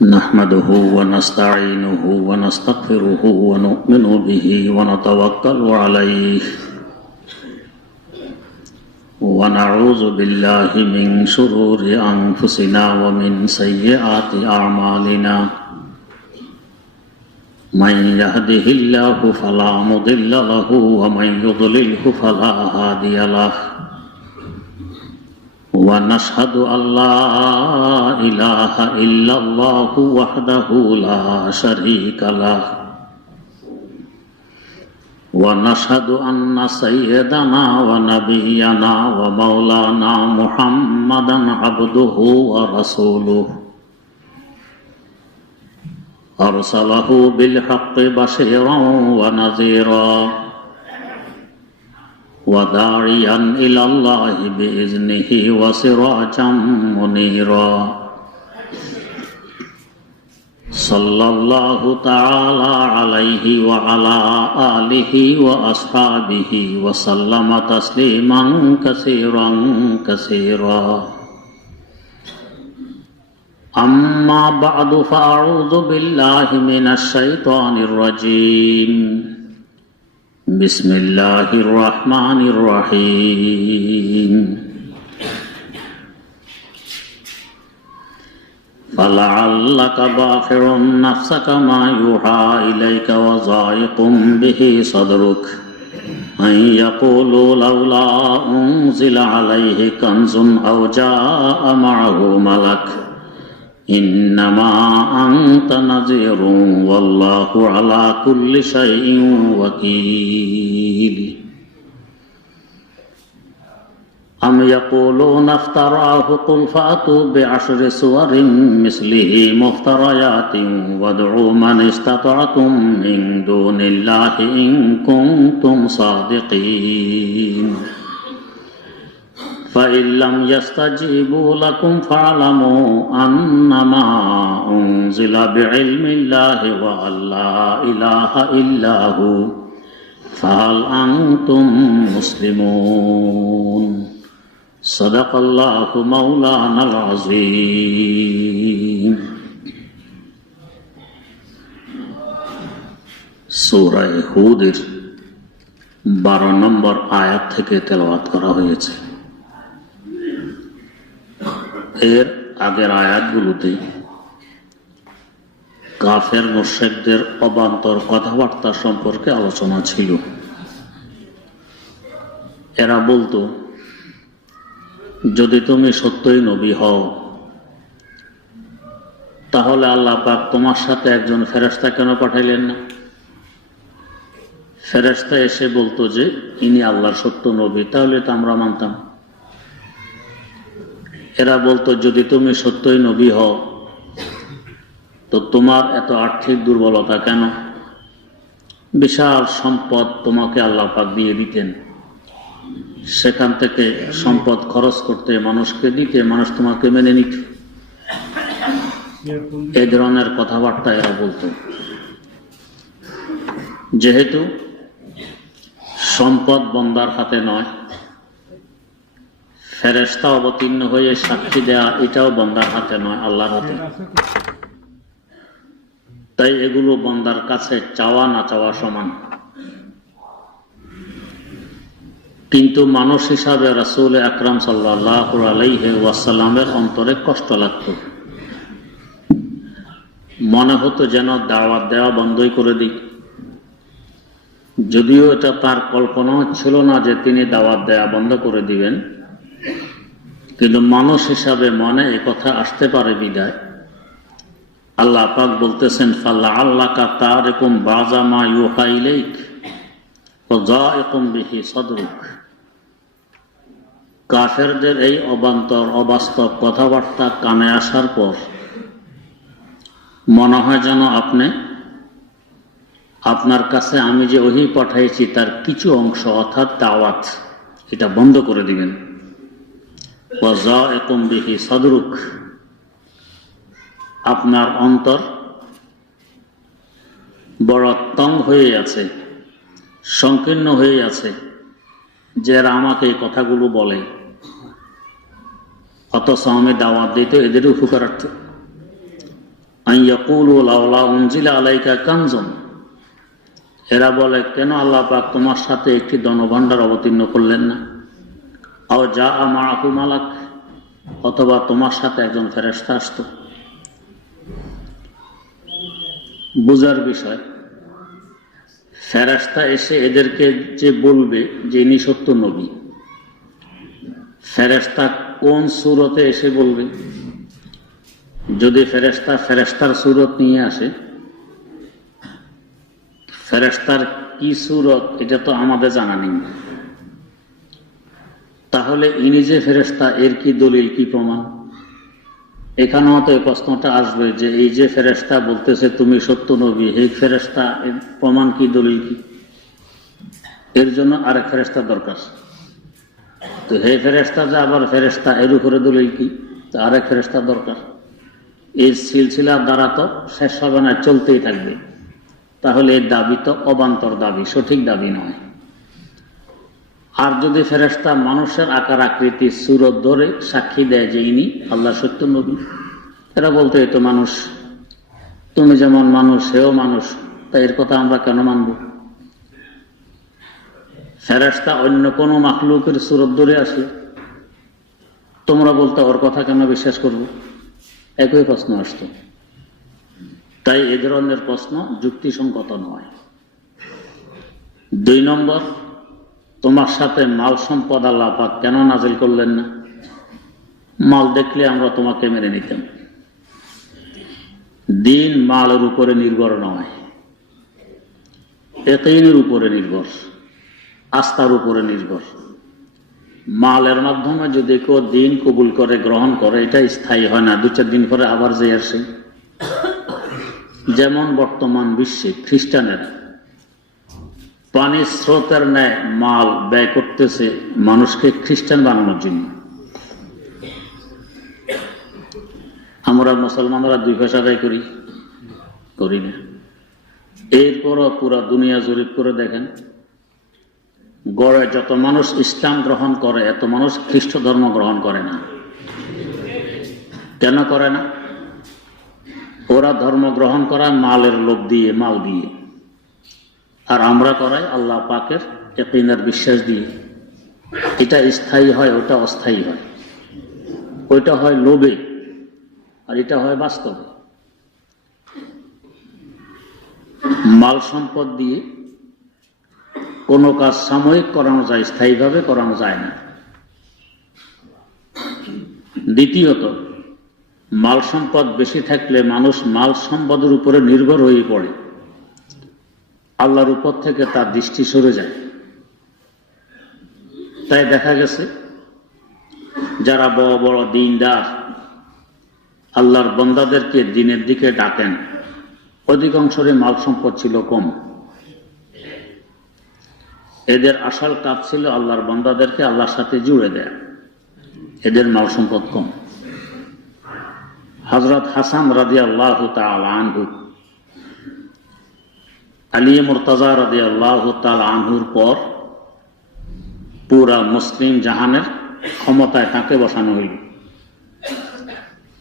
نحمده ونستعينه ونستغفره ونؤمن به ونتوكل عليه ونعوذ بالله من شرور أنفسنا ومن سيئات أعمالنا من يهده الله فلا مضل له ومن يضلله فلا هادي له ونشهد أن لا إله إلا الله وحده لا شريك له ونشهد أن سيدنا ونبينا ومولانا محمدا عبده ورسوله أرسله بالحق بشيرا ونذيرا وداعيا إلى الله بإذنه وسراجا منيرا صلى الله تعالى عليه وعلى آله وأصحابه وسلم تسليما كثيرا كثيرا أما بعد فأعوذ بالله من الشيطان الرجيم بسم الله الرحمن الرحيم فلعلك باخع نفسك ما يوحى إليك وضائق به صدرك أن يقولوا لولا أنزل عليه كنز أو جاء معه ملك إنما أنت نذير والله على كل شيء وكيل أم يقولون افتراه قل فأتوا بعشر سور مثله مفتريات وادعوا من استطعتم من دون الله إن كنتم صادقين فإن لم يستجيبوا لكم فاعلموا أنما أنزل بعلم الله وأن لا إله إلا هو فهل أنتم مسلمون صدق الله مولانا العظيم সূরা হুদের 12 নম্বর আয়াত থেকে তেলাওয়াত করা হয়েছে। এর আগের আয়াতগুলোতে কাফের মুশরিকদের অবান্তর কথাবার্তা সম্পর্কে আলোচনা ছিল। এরা বলতো, যদি তুমি সত্যই নবী হও তাহলে আল্লাহ পাক তোমার সাথে একজন ফেরেশতা কেন পাঠাইলেন না? ফেরেশতা এসে বলতো যে ইনি আল্লাহর সত্য নবী, তাহলে তো আমরা মানতাম। এরা বলতো, যদি তুমি সত্যই নবী হও তো তোমার এত আর্থিক দুর্বলতা কেন? বিশাল সম্পদ তোমাকে আল্লাহ পাক দিয়ে দিতেন, সেখান থেকে সম্পদ খরচ করতে, মানুষকে দিতে, মানুষ তোমাকে মেনে নিত। এই ধরনের কথাবার্তা এরা বলতো। যেহেতু সম্পদ বান্দার হাতে নয়, ফেরেশতা অবতীর্ণ হয়ে সাক্ষী দেয়া এটাও বান্দার হাতে নয়, আল্লাহর হাতে। তাই এগুলো বান্দার কাছে চাওয়া না চাওয়া সমান। কিন্তু মানুষ হিসাবে রাসূল আকরাম সাল্লাল্লাহু আলাইহি ওয়াসাল্লামের অন্তরে কষ্ট লাগত। মনে হতো যেন দাওয়াত দেওয়া বন্ধই করে দিই। যদিও এটা তার কল্পনা ছিল না যে তিনি দাওয়াত দেওয়া বন্ধ করে দিবেন, কিন্তু মানুষ হিসাবে মনে একথা আসতে পারে বিদায় আল্লাহ পাক বলতেছেন, ফালাআল্লাকা তারিকুম বাযা মা ইউহা ইলাইক ওয়া যায়িকুম বিহি সাদরুক। কাফেরদের এই অবান্তর অবাস্তব কথাবার্তা কানে আসার পর মনে হয় যেন আপনার কাছে আমি যে ওহী পাঠাইছি তার কিছু অংশ অর্থাৎ দাওয়াত এটা বন্ধ করে দিবেন। ওয়া যায়িকুম বিহি সাদরুক, আপনার অন্তর বড় তং হয়ে আছে, সংকীর্ণ হয়ে আছে, যে এরা আমাকে এই কথাগুলো বলে, অথচ আমি দাওয়াত দিই তো এদের উপকারার্থে। আন ইয়াকুলু লাউলা উনজিলা আলাইকা কানজুন, এরা বলে কেন আল্লাহ পাক তোমার সাথে একটি ধনভাণ্ডার অবতীর্ণ করলেন না, আও জাআ মাআহু মালাক, অথবা তোমার সাথে একজন ফেরেশতা আসতো। বুঝার বিষয়, ফেরেশতা এসে এদেরকে যে বলবে যে ইনি সত্য নবী, ফেরেশতা কোন সূরতে এসে বলবে? যদি ফেরেশতার সূরত নিয়ে আসে, ফেরেশতার কি সূরত এটা তো আমাদের জানা নেই, তাহলে ইনি যে ফেরেশতা এর কি দলিল, কি প্রমাণ? এখানেও তো এই প্রশ্নটা আসবে যে এই যে ফেরেশতা বলতেছে তুমি সত্য নবী, এই ফেরেশতা এর প্রমাণ কি, দলিল কি? এর জন্য আরেক ফেরেশতা দরকার। তো হে ফেরেশতা যে আবার ফেরেশতা, এর উপরে দলিল কি? তো আরেক ফেরেশতা দরকার। এই সিলসিলার দ্বারা তো শেষ হবে না, চলতেই থাকবে। তাহলে এই দাবি তো অবান্তর দাবি, সঠিক দাবি নয়। আর যদি ফেরেশতা মানুষের আকার আকৃতি সূরত ধরে সাক্ষী দেয় যে ইনি আল্লাহ সত্য নবী, এরা বলতে এই তো মানুষ, তুমি যেমন মানুষ সেও মানুষ, তাই এর কথা আমরা কেন মানব? ফেরেশতা অন্য কোনো মাখলুকের সূরত ধরে আসলে তোমরা বলতে ওর কথা কেন বিশ্বাস করব? একই প্রশ্ন আসতো। তাই এ ধরনের প্রশ্ন যুক্তিসঙ্গত নয়। 2 নম্বর, তোমার সাথে মাল সম্পদ আল্লাহ পাক কেন নাজিল করলেন না? মাল দেখলে আমরা তোমাকে মেনে নিতাম। দিন মালের উপরে নির্ভর নয়, ইয়াকিনের উপরে নির্ভর, আস্থার উপরে নির্ভর। মালের মাধ্যমে যদি কেউ দিন কবুল করে, গ্রহণ করে, এটা স্থায়ী হয় না, 2-4 দিন পরে আবার যে আসে। যেমন বর্তমান বিশ্বে খ্রিস্টানেরা পানির স্রোতের ন্যায় মাল ব্যয় করতেছে মানুষকে খ্রিস্টান বানানোর জন্য। আমরা মুসলমানরা 2 পয়সা ব্যয় করি না। এরপরও পুরা দুনিয়া জরিপ করে দেখেন, গড়ে যত মানুষ ইসলাম গ্রহণ করে এত মানুষ খ্রিস্ট ধর্ম গ্রহণ করে না। কেন করে না? ওরা ধর্ম গ্রহণ করায় মালের লোভ দিয়ে, মাল দিয়ে, আর আমরা করাই আল্লাহ পাকের ইয়াকিনের বিশ্বাস দিয়ে। এটা স্থায়ী হয়, ওটা অস্থায়ী হয়। ওইটা হয় লোভে, আর এটা হয় বাস্তবে। মাল সম্পদ দিয়ে কোনো কাজ সাময়িক করানো যায়, স্থায়ীভাবে করানো যায় না। দ্বিতীয়ত, মাল সম্পদ বেশি থাকলে মানুষ মাল সম্পদের উপরে নির্ভর হয়ে পড়ে, আল্লাহর উপর থেকে তার দৃষ্টি সরে যায়। তাই দেখা গেছে যারা বড় বড় দিনদার আল্লাহর বান্দাদেরকে দিনের দিকে ডাকেন, অধিকাংশরই মাল সম্পদ ছিল কম। এদের আসল কাজ ছিল আল্লাহর বান্দাদেরকে আল্লাহর সাথে জুড়ে দেয়া, এদের মাল সম্পদ কম। হযরত হাসান রাদিয়াল্লাহু তাআলা আনহু, আলী মুর্তজা রাদিয়াল্লাহু তাআলা আনহুর পর পুরা মুসলিম জাহানের ক্ষমতায় তাকে বসানো হইল,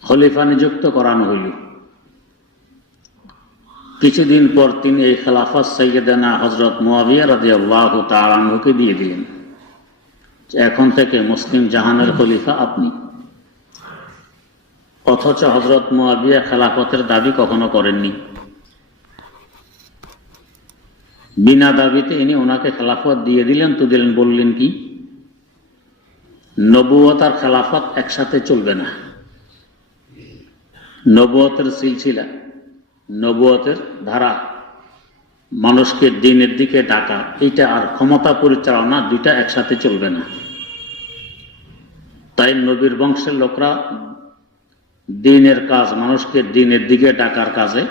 খলিফা নিযুক্ত করানো হইল। কিছুদিন পর তিনি এই খেলাফত সাইয়্যিদানা হযরত মুয়াবিয়া রাদিয়াল্লাহু তাআলা আনহুকে দিয়ে দিলেন, এখন থেকে মুসলিম জাহানের খলিফা আপনি। অথচ হযরত মুয়াবিয়া খেলাফতের দাবি কখনো করেননি। বিনা দাবিতে ইনি ওনাকে খেলাফত দিয়ে দিলেন। তো দিলেন, বললেন কি? নবুয়ত আর খেলাফত একসাথে চলবে না। নবুয়তের সিলসিলা, নবুয়তের ধারা, মানুষকে দিনের দিকে ডাকা, এইটা আর ক্ষমতা পরিচালনা, দুইটা একসাথে চলবে না। তাই নবীর বংশের লোকরা দিনের কাজ, মানুষকে দিনের দিকে ডাকার কাজে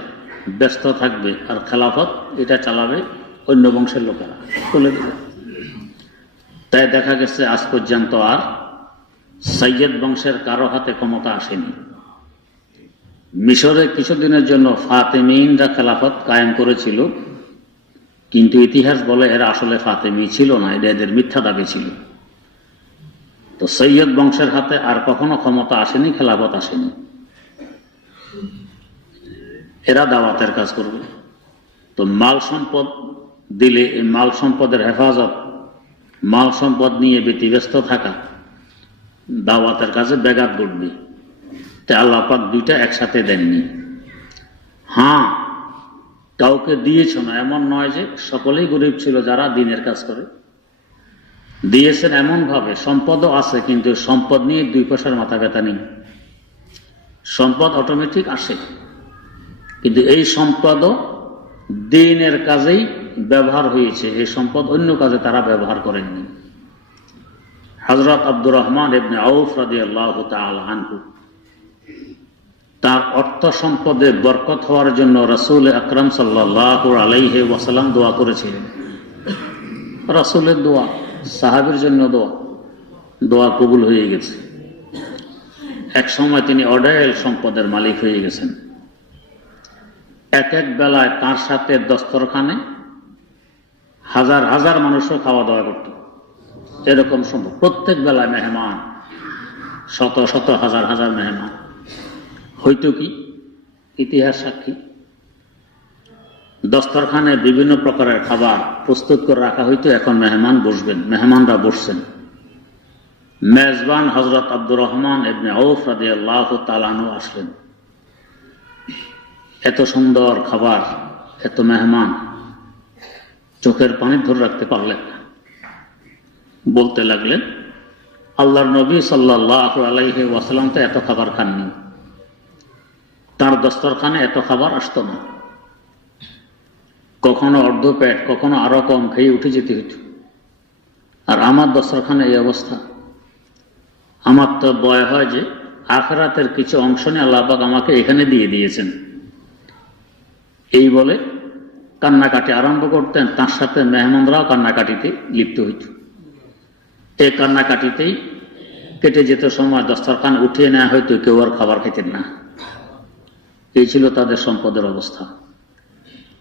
ব্যস্ত থাকবে, আর খেলাফত এটা চালাবে অন্য বংশের লোকেরা, বলে দিল। তাই দেখা গেছে আজ পর্যন্ত আর সাইয়্যিদ বংশের কারো হাতে ক্ষমতা আসেনি। মিশরে কিছুদিনের জন্য ফাতেমিনরা খেলাফত কায়েম করেছিল, কিন্তু ইতিহাস বলে এরা আসলে ফাতেমি ছিল না, এটা এদের মিথ্যা দাবি ছিল। তো সৈয়দ বংশের হাতে আর কখনো ক্ষমতা আসেনি, খেলাফত আসেনি। এরা দাওয়াতের কাজ করবে। তো মাল সম্পদ দিলে এই মাল সম্পদের হেফাজত, মাল সম্পদ নিয়ে ব্যতিব্যস্ত থাকা দাওয়াতের কাজে ব্যাঘাত ঘটবে। তাই আল্লাহ পাক দুইটা একসাথে দেননি। হ্যাঁ, কাউকে দিয়েছ না এমন নয় যে সকলেই গরিব ছিল যারা দিনের কাজ করে। দিয়েছেন এমন ভাবে সম্পদও আছে, কিন্তু সম্পদ নিয়ে দুই পয়সার মাথা ব্যথা নেই। সম্পদ অটোমেটিক আসে, কিন্তু এই সম্পদও দিনের কাজেই ব্যবহার হয়েছে, এই সম্পদ অন্য কাজে তারা ব্যবহার করেননি। হযরত আব্দুর রহমান ইবনে আউফ রাদিয়াল্লাহু তাআলা আনহু তার অর্থ সম্পদে বরকত হওয়ার জন্য রাসূল আকরাম সাল্লাল্লাহু আলাইহি ওয়াসাল্লাম দোয়া করেছিলেন। রাসূলের দোয়া, সাহাবীর জন্য দোয়া কবুল হয়ে গেছে। এক সময় তিনি অঢেল সম্পদের মালিক হয়ে গেছেন। এক এক বেলায় তার সাথে দস্তরখানে হাজার হাজার মানুষও খাওয়া দাওয়া করত। এরকম সম্ভব, প্রত্যেক বেলায় মেহমান, শত শত হাজার হাজার মেহমান হয়তো। কি ইতিহাস সাক্ষী, দস্তরখানে বিভিন্ন প্রকারের খাবার প্রস্তুত করে রাখা হইতো। এখন মেহমান বসবেন, মেহমানরা বসছেন। মেজবান হযরত আব্দুর রহমান ইবনে আউফ রাদিয়াল্লাহু তাআলা আনহু আসলেন। এত সুন্দর খাবার, এত মেহমান, চোখের পানি ধরে রাখতে পারলেন না। বলতে লাগলেন, আল্লাহর নবী সাল্লাল্লাহু আলাইহি ওয়াসাল্লাম তো এত খাবার খাননি, তার দস্তরখানে এত খাবার আসতো না। কখনো অর্ধ পেট, কখনো আরো কম খেয়ে উঠে যেতে হইত। আর আমার দস্তরখানে এই অবস্থা। আমার তো ভয় হয় যে আখিরাতের কিছু অংশ নিয়ে আল্লাহ পাক আমাকে এখানে দিয়ে দিয়েছেন। এই বলে কান্নাকাটি আরম্ভ করতেন। তার সাথে মেহমানরাও কান্নাকাটিতে লিপ্ত হইত। এই কান্নাকাটিতেই কেটে যেত সময়। দস্তরখান উঠিয়ে নেওয়া হয়তো, কেউ আর খাবার খেতেন না। এই ছিল তাদের সম্পদের অবস্থা।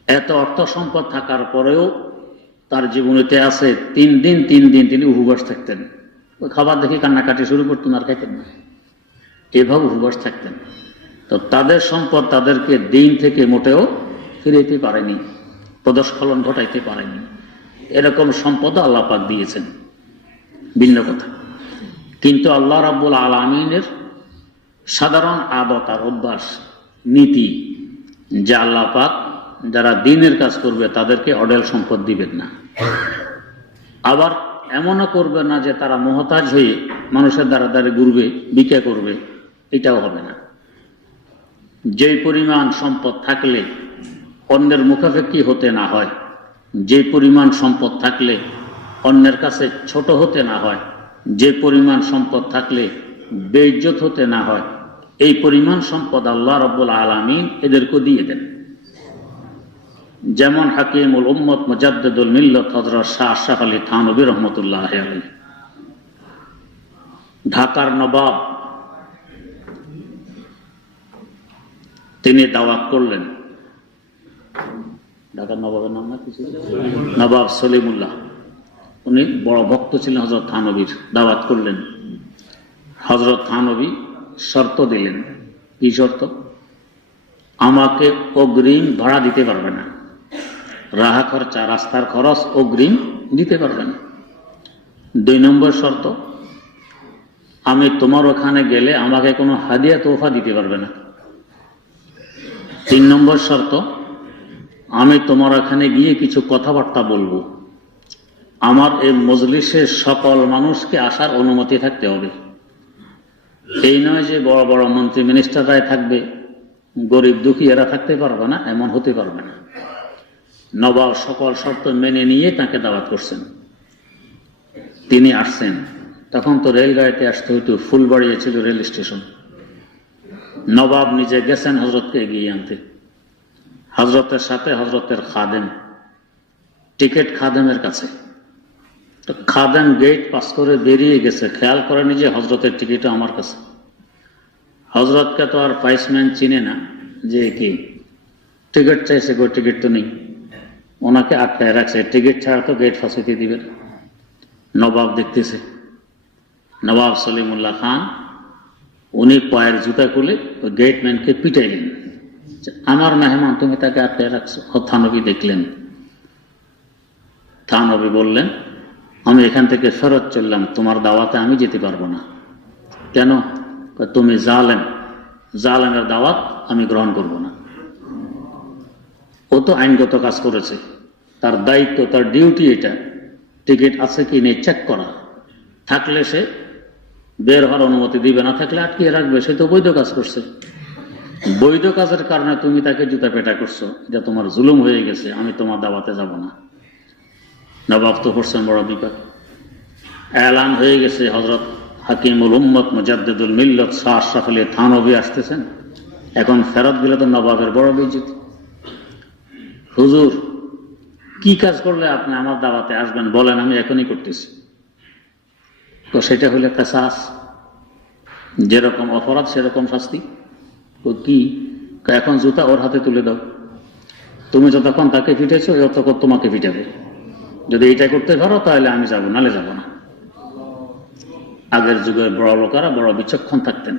এত অর্থ সম্পদ থাকার পরেও তার জীবনীতে আছে 3 দিন তিনি উপবাস থাকতেন। ওই খাবার দেখে কান্নাকাটি শুরু করতেন, আর খাইতেন না। এভাবে উপবাস থাকতেন। তো তাদের সম্পদ তাদেরকে দিন থেকে মোটেও ফিরাইতে পারেনি, পদস্খলন ঘটাইতে পারেনি। এরকম সম্পদ আল্লাহ পাক দিয়েছেন, ভিন্ন কথা। কিন্তু আল্লাহ রাব্বুল আলামিনের সাধারণ আদত আর অভ্যাস, নীতি, যা আল্লাহ পাক যারা দিনের কাজ করবে তাদেরকে অঢেল সম্পদ দিবেন না। আবার এমনও করবে না যে তারা মুহতাজ হয়ে মানুষের দ্বারা দ্বারে ঘুরবে, ভিক্ষা করবে, এটাও হবে না। যে পরিমাণ সম্পদ থাকলে অন্যের মুখাপেক্ষী হতে না হয়, যে পরিমাণ সম্পদ থাকলে অন্যের কাছে ছোট হতে না হয়, যে পরিমাণ সম্পদ থাকলে বেইজ্জত হতে না হয়, এই পরিমাণ সম্পদ আল্লাহ রাব্বুল আলামিন এদেরকে দিয়ে দেন। যেমন হাকিমুল উম্মত মুজাদ্দিদুল মিল্লাত হযরত শাহ আশরাফ আলী থানভী রাহমাতুল্লাহি আলাইহি, ঢাকার নবাব, তিনি দাওয়াত করলেন। ঢাকার নবাবের নাম না কিছু, নবাব সলিমুল্লাহ। উনি বড় ভক্ত ছিলেন হযরত থানভীর। দাওয়াত করলেন। হযরত থানভী শর্ত দিলেন। কি শর্ত? আমাকে অগ্রিম ভাড়া দিতে পারবে না, রাহা খরচা, রাস্তার খরচ অগ্রিম দিতে পারবে না। 2 নম্বর শর্ত, আমি তোমার ওখানে গেলে আমাকে কোনো হাদিয়া তোহফা দিতে পারবে না। 3 নম্বর শর্ত, আমি তোমার ওখানে গিয়ে কিছু কথাবার্তা বলবো, আমার এই মজলিসের সকল মানুষকে আসার অনুমতি থাকতে হবে। এই নয় যে বড় বড় মন্ত্রী মিনিস্টাররাই থাকবে, গরিব দুঃখী এরা থাকতে পারবে না, এমন হতে পারবে না। নবাব সকল শর্ত মেনে নিয়ে তাকে দাওয়াত করছেন। তিনি আসছেন। তখন তো রেলগাড়িতে আসতে হইতো, ফুলবাড়িয়া ছিল রেল স্টেশন। নবাব নিজে গেছেন হযরতকে এগিয়ে আনতে। হযরতের সাথে হযরতের খাদেম, টিকিট খাদেমের কাছে। তো খাদেম গেট পাস করে বেরিয়ে গেছে, খেয়াল করেনি যে হযরতের টিকিটও আমার কাছে। হযরতকে তো আর পাইসম্যান চিনে না যে কি টিকিট চাইছে, গো টিকিট তো নেই। ওনাকে আটকায় রাখছে, টিকিট ছাড়া তো গেট ফাঁস হইতে দিবেন। নবাব দেখতেছে। নবাব সলিমুল্লাহ খান উনি পায়ের জুতা খুলে ওই গেটম্যানকে পিটাইলেন, যে আমার মেহমান তুমি তাকে আটকে রাখছো। থানবী দেখলেন, থানবী বললেন আমি এখান থেকে ফেরত চললাম, তোমার দাওয়াতে আমি যেতে পারবো না। কেন? তুমি জালেম, জালেমের দাওয়াত আমি গ্রহণ করব না। ও তো আইনগত কাজ করেছে, তার দায়িত্ব, তার ডিউটি এটা, টিকিট আছে কি নেই চেক করা, থাকলে সে বের হওয়ার অনুমতি দিবে, না থাকলে আটকিয়ে রাখবে। সে তো বৈধ কাজ করছে। বৈধ কাজের কারণে তুমি তাকে জুতা পেটা করছো, এটা তোমার জুলুম হয়ে গেছে, আমি তোমার দাওয়াতে যাব না। নবাব তো পড়ছেন বড় বিপদ। এলান হয়ে গেছে, হযরত হাকিমুল উম্মত মুজাদ্দিদুল মিল্লাত শাহ আশরাফ আলী থানভী আসতেছেন। এখন ফেরত দিলে তো নবাবের বড় বেইজ্জতি। হুজুর কি কাজ করলে আপনি আমার দাওয়াতে আসবেন বলেন, আমি এখনই করতেছি। তো সেটা হইলে কিসাস, যেরকম অপরাধ সেরকম শাস্তি। তো কি? এখন জুতা ওর হাতে তুলে দাও, তুমি যতক্ষণ তাকে পিটেছো ততক্ষণ তোমাকে পিটাবে। যদি এইটা করতে পারো তাহলে আমি যাবো, নালে যাব না। আগের যুগের বড় লোকেরা বড় বিচক্ষণ থাকতেন,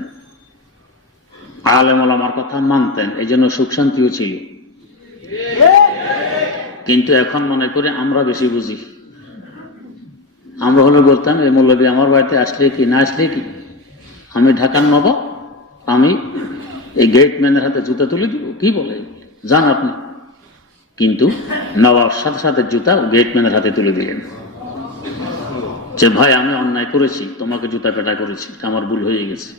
আলেম ওলামার কথা মানতেন, এই জন্য সুখ শান্তিও ছিল। কিন্তু এখন মনে করি আমরা বেশি বুঝি। আমরা হলে বলতাম এই মৌলবী আমার বাড়িতে আসলে কি না আসলে কি, আমি ঢাকার নবাব, আমি এই গেটম্যানের হাতে জুতা তুলে দিব, কি বলে যান আপনি। কিন্তু নবাব সাথে সাথে জুতা গেটম্যানের হাতে তুলে দিলেন যে ভাই আমি অন্যায় করেছি, তোমাকে জুতা পেটা করেছি, আমার ভুল হয়ে গেছে।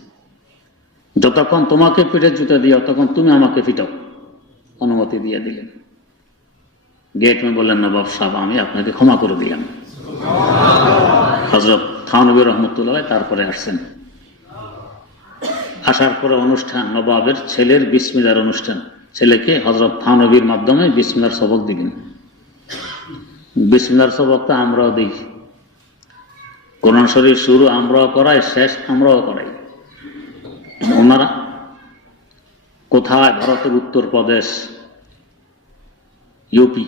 যতক্ষণ তোমাকে পিঠে জুতা দিও তখন তুমি আমাকে পিটাও, অনুমতি দিয়ে দিলেন। গেটম্যান বললেন নবাব সাহেব আমি আপনাকে ক্ষমা করে দিলাম। হযরত থানভী রহমতুল্লাহ তারপরে আসছেন। আসার পরে অনুষ্ঠান, নবাবের ছেলের বিসমিল্লাহর অনুষ্ঠান। ছেলেকে হযরত থানভীর মাধ্যমে বিসমিল্লাহর সবক দিলেন। বিসমিল্লাহর সবক তো আমরাও দিই, কোরআন শরীফ শুরু আমরাও করাই, শেষ আমরাও করাই। ওনারা কোথায়? ভারতের উত্তরপ্রদেশ, ইউপি,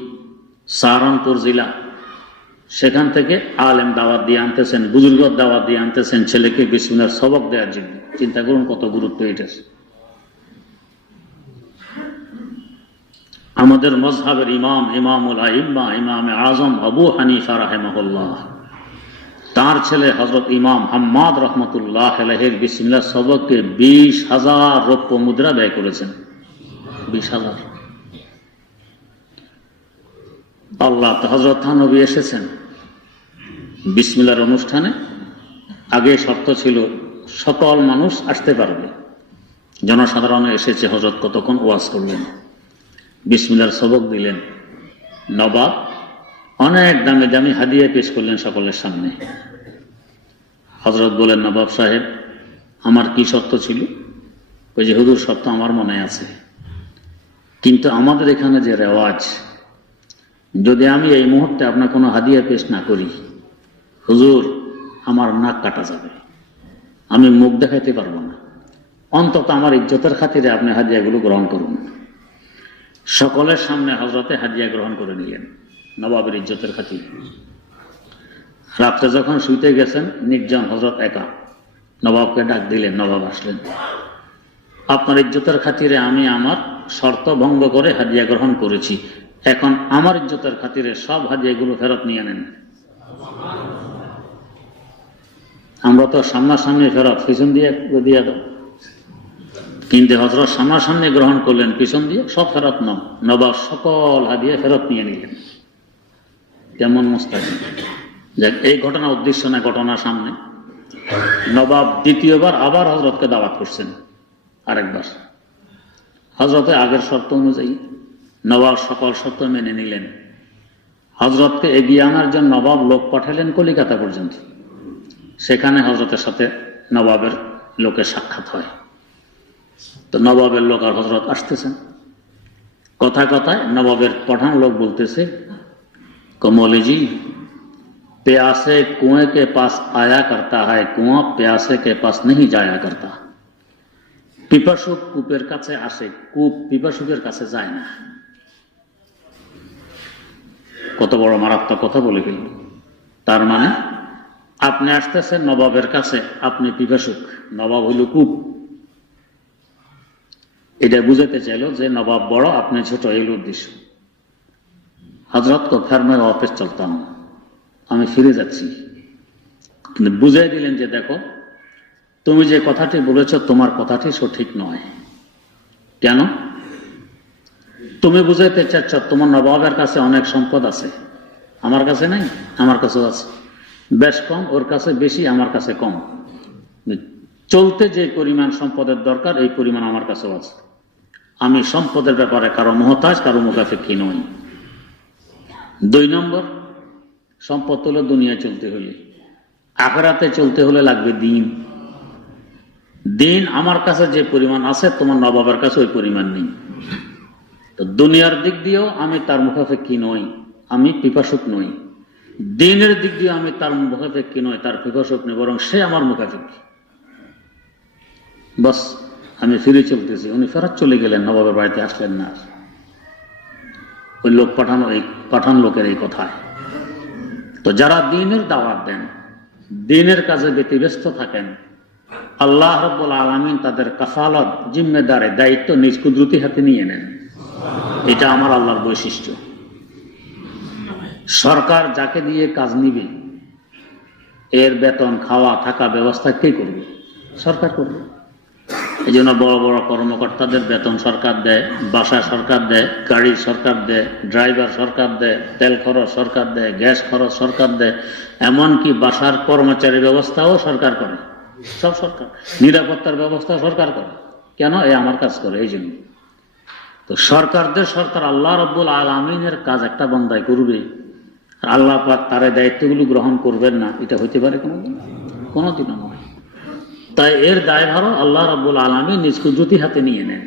সাহারানপুর জেলা, সেখান থেকে আলেম দাওয়াত দিয়ে আনতেছেন, বুজুর্গ দাওয়াত দিয়ে আনতেছেন ছেলেকে বিসমিল্লাহর সবক দেওয়ার জন্য। চিন্তা করুন কত গুরুত্ব এটা। আমাদের মযহাবের ইমাম, ইমামুল আইম্মা, ইমামে আজম আবু হানিফা রাহিমাহুল্লাহ, তার ছেলে হযরত ইমাম হাম্মাদ রহমতুল্লাহ আলাইহির বিসমিল্লাহর সবকে 20,000 রৌপ্য মুদ্রা ব্যয় করেছেন। 20,000। আল্লাহ, হযরত থানভী এসেছেন বিসমিল্লাহর অনুষ্ঠানে। আগে শর্ত ছিল সকল মানুষ আসতে পারবে, জনসাধারণ এসেছে। হযরত কতক্ষণ ওয়াজ করলেন, বিসমিল্লাহর সবক দিলেন। নবাব অনেক দামি দামি হাদিয়া পেশ করলেন সকলের সামনে। হযরত বলেন নবাব সাহেব আমার কি শর্ত ছিল? ওই যে হুজুর শর্ত আমার মনে আছে, কিন্তু আমাদের এখানে যে রেওয়াজ, যদি আমি এই মুহূর্তে আপনার কোনো হাদিয়া পেশ না করি হুজুর আমার নাক কাটা যাবে, আমি মুখ দেখাইতে পারবো না। অন্তত আমার ইজ্জতের খাতিরে আপনি হাদিয়াগুলো গ্রহণ করুন। সকলের সামনে হযরতে হাদিয়া গ্রহণ করে নিলেন নবাবের ইজ্জতের খাতিরে। রাত্রে যখন শুইতে গেছেন, নির্জন, হযরত একা, নবাবকে ডাক দিলেন। নবাব আসলেন। আপনার ইজ্জতের খাতিরে আমি আমার শর্ত ভঙ্গ করে হাদিয়া গ্রহণ করেছি, এখন আমার ইজ্জতের খাতিরে সব হাদিয়াগুলো ফেরত নিয়ে নেন। আমরা তো সামনাসামনি ফেরত, পিছন দিয়ে দিয়ে দাও, কিন্তু হযরত সামনাসামনি গ্রহণ করলেন, পিছন দিয়ে সব ফেরত নাও। নবাব সকল হাদিয়া ফেরত নিয়ে নিলেন। কেমন মুস্তাকিম। যাক, এই ঘটনা উদ্দেশ্য না, ঘটনা সামনে। নবাব দ্বিতীয়বার আবার হযরতকে দাওয়াত করছেন, আরেকবার। হযরতে আগের শর্ত অনুযায়ী নবাব সকল শর্ত মেনে নিলেন। হযরতকে এগিয়ে আনার জন্য নবাব লোক পাঠালেন কলিকাতা পর্যন্ত। সেখানে হযরতের সাথে নবাবের লোকের সাক্ষাৎ হয়। তো নবাবের লোক আর হযরত আসতেছেন। কথায় কথায় নবাবের পঠান লোক বলতেছে, मौलवी जी प्यासे कुएं के पास आया करता है, कुआं प्यासे के पास नहीं जाया करता। পিপাসুক কূপের কাছে আসে, কূপ পিপাসুকের কাছে যায় না। কত বড় মারাত্মক কথা বলে ফেলল। তার মানে আপনি আসতেছেন নবাবের কাছে, আপনি পিপাসুক, নবাব হইল কূপ। এটা বুঝাতে চাইল যে নবাব বড়, আপনি ছোট, এই উদ্দেশ্য। হজরত को फिर मैं वापस चलता हूं, আমি ফিরে যাচ্ছি। কিন্তু বুঝাই দিলেন যে দেখো, তুমি যে কথাটি বলেছ তোমার কথাটি সঠিক নয়। কেন? তুমি বুঝাইতে চাচ্ছ তোমার নবাবের কাছে অনেক সম্পদ আছে, আমার কাছে নাই, আমার কাছেও আছে, বেশ কম, ওর কাছে বেশি, আমার কাছে কম। চলতে যে পরিমাণ সম্পদের দরকার এই পরিমাণ আমার কাছেও আছে। আমি সম্পদের ব্যাপারে কারো মুহতাজ, কারো মুখাপেক্ষী নই। 2 নম্বর, সম্পদ হলো দুনিয়ায় চলতে হলে, আখিরাতে চলতে হলে লাগবে দিন। দিন আমার কাছে যে পরিমাণ আছে তোমার নবাবের কাছে ওই পরিমাণ নেই। তো দুনিয়ার দিক দিয়েও আমি তার মুখাপেক্ষী নই, আমি পিপাসুক নই। দিনের দিক দিয়ে আমি তার মুখাপেক্ষী নই, তার পিপাসুক নই, বরং সে আমার মুখাপেক্ষী। বাস, আমি ফিরে চলতেছি। উনি ফেরত চলে গেলেন, নবাবের বাড়িতে আসলেন না। ওই লোক পাঠানো, এই পাঠান লোকের এই কথায়। তো যারা দ্বীনের দাওয়াত দেন, দ্বীনের কাজে ব্যতিব্যস্ত থাকেন, আল্লাহ রাব্বুল আলামিন তাদের কাফালত, জিম্মেদারি, দায়িত্ব নিজ কুদরতি হাতে নিয়ে নেন। এটা আমার আল্লাহর বৈশিষ্ট্য। সরকার যাকে দিয়ে কাজ নিবে এর বেতন, খাওয়া, থাকা ব্যবস্থা কে করবে? সরকার করবে। এই জন্য বড় বড় কর্মকর্তাদের বেতন সরকার দেয়, বাসা সরকার দেয়, গাড়ি সরকার দেয়, ড্রাইভার সরকার দেয়, তেল খরচ সরকার দেয়, গ্যাস খরচ সরকার দেয়, এমনকি বাসার কর্মচারী ব্যবস্থাও সরকার করে। সব সরকার। নিরাপত্তার ব্যবস্থা সরকার করে। কেন? এ আমার কাজ করে, এই জন্য। তো সরকারদের সরকার আল্লাহ রাব্বুল আলামিনের কাজ একটা বান্দায় করবে, আল্লাহ পাক তার দায়িত্বগুলো গ্রহণ করবেন না, এটা হইতে পারে কোনোদিন? কোনোদিনও নয়। তাই এর দায়ভারও আল্লাহ রাব্বুল আলামিন নিজ কুদরতি হাতে নিয়ে নেন।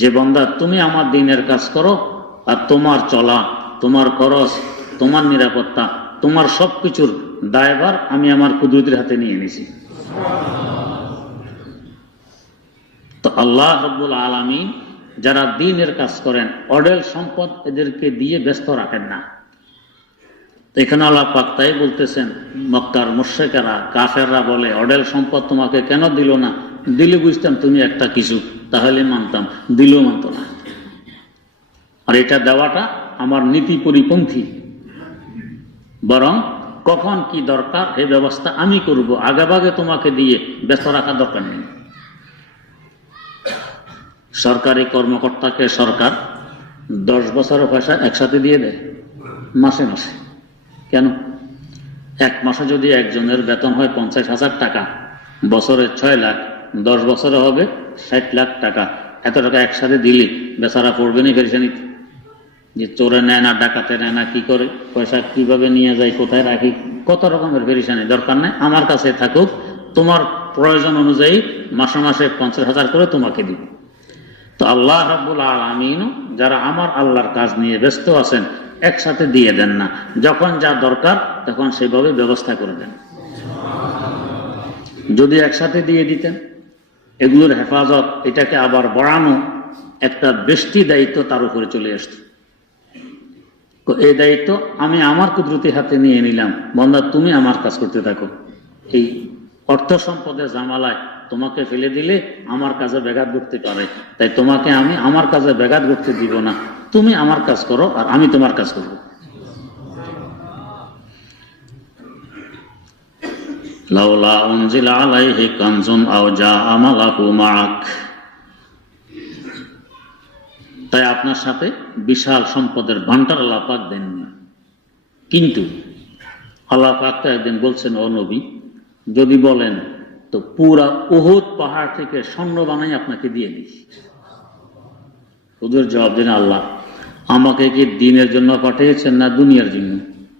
যে বান্দা তুমি আমার দ্বীনের কাজ করো, আর তোমার চলা, তোমার খরচ, তোমার নিরাপত্তা, তোমার সবকিছুর দায়ভার আমি আমার কুদরতির হাতে নিয়ে নিছি। তো আল্লাহ রাব্বুল আলামিন যারা দ্বীনের কাজ করেন, অঢেল সম্পদ এদেরকে দিয়ে ব্যস্ত রাখেন না। এখানে আল্লাহ পাক তাই বলতেছেন, মক্কার মুশরিকেরা, কাফেররা বলে অঢেল সম্পদ তোমাকে কেন দিল না? দিলে বুঝতাম তুমি একটা কিছু, তাহলে মানতাম, দিলেও মানত না। আর এটা দেওয়াটা আমার নীতি পরিপন্থী, বরং কখন কি দরকার এই ব্যবস্থা আমি করব, আগেভাগে তোমাকে দিয়ে ব্যস্ত রাখা দরকার নেই। সরকারি কর্মকর্তাকে সরকার 10 বছরের পয়সা একসাথে দিয়ে দেয়, মাসে মাসে। কেন? এক মাসে যদি একজনের বেতন হয় 50,000 টাকা, বছরে 6 লাখ, 10 বছরে হবে 60 লাখ টাকা। এত টাকা একসাথে দিলে বেচারা পড়বে না পেরেশানিতে? যে চোরে নেয় না, ডাকাতে নেয় না, কি করে, পয়সা কিভাবে নিয়ে যায়, কোথায় রাখি, কত রকমের পেরেশানি। দরকার নেই, আমার কাছে থাকুক, তোমার প্রয়োজন অনুযায়ী মাসে মাসে 50,000 করে তোমাকে দিব। তো আল্লাহ রাব্বুল আলামিন যারা আমার আল্লাহর কাজ নিয়ে ব্যস্ত আছেন, একসাথে দিয়ে দেন না, যখন যা দরকার তখন সেভাবে ব্যবস্থা করে দেন। যদি একসাথে দিয়ে দিতেন, এগুলোর হেফাজত, এটাকে আবার বাড়ানো, একটা বেশি দায়িত্ব তার উপরে চলে আসত। তো এই দায়িত্ব আমি আমার কুদরতি হাতে নিয়ে নিলাম, বান্দা তুমি আমার কাজ করতে থাকো। এই অর্থ সম্পদের জামালায় তোমাকে ফেলে দিলে আমার কাজে ব্যাঘাত ঘটতে পারে, তাই তোমাকে আমি আমার কাজে ব্যাঘাত ঘটতে দিব না। তুমি আমার কাজ করো আর আমি তোমার কাজ করব। লাউলা উনজিলা আলাইহি কানজুন আও জাআ মালাকু মাআক। তাই আপনার সাথে বিশাল সম্পদের ভান্ডার আল্লাহ পাক দেননি। কিন্তু আল্লাহ পাক একদিন বলছেন, ও নবী, যদি বলেন তো পুরা উহুদ পাহাড় থেকে স্বর্ণ বানাই আপনাকে দিয়ে দিই। হুজুর জবাব দেন, আল্লাহ আমাকে কি দ্বীনের জন্য পাঠিয়েছেন না দুনিয়ার জন্য?